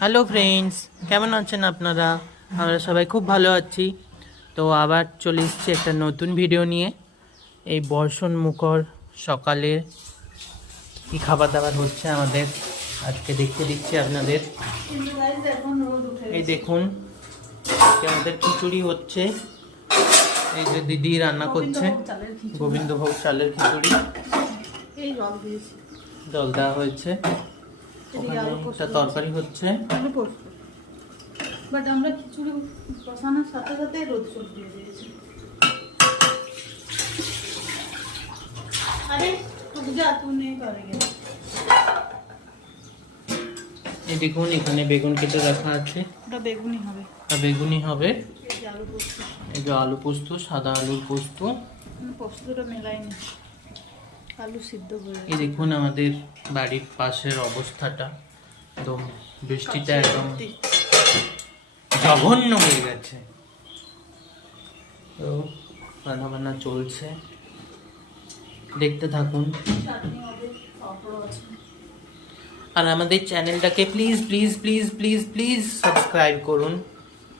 Hello friends, কেমন আছেন আপনারা? আমরা সবাই খুব ভালো আছি। তো আবার চলে এসেছি একটা নতুন ভিডিও নিয়ে। এই বর্ষণ মুখর সকালে কী খাবার দাবার হচ্ছে আমাদের আজকে দেখতে দিচ্ছি আপনাদের। এই দেখুন, আমাদের খিচুড়ি হচ্ছে। এই যে দিদি রান্না করছে গোবিন্দভোগ চালের খিচুড়ি। জল দেওয়া হয়েছে, ওখানে একটা তরকারি হচ্ছে। বাট আমরা খিচুড়ি বসানোর সাথে সাথে রোদ চল দিয়ে দিয়েছি। আরে যা তুই নেই করে গেল। এই দেখুন, এখানে বেগুন কেটে রাখা আছে। ওটা বেগুনি হবে। বেগুনি হবে। এই যে আলু পোস্ত। এই যে আলু পোস্ত, সাদা আলুর পোস্ত। পোস্তটা মেলাইনি, আলু সিদ্ধ করে। এই দেখুন আমাদের বাড়ির পাশের অবস্থাটা, একদম বৃষ্টিটা একদম জঘন্য হয়ে গেছে। তো রান্না বান্না চলছে, দেখতে থাকুন। আর আমাদের চ্যানেলটাকে please please please please please subscribe করুন।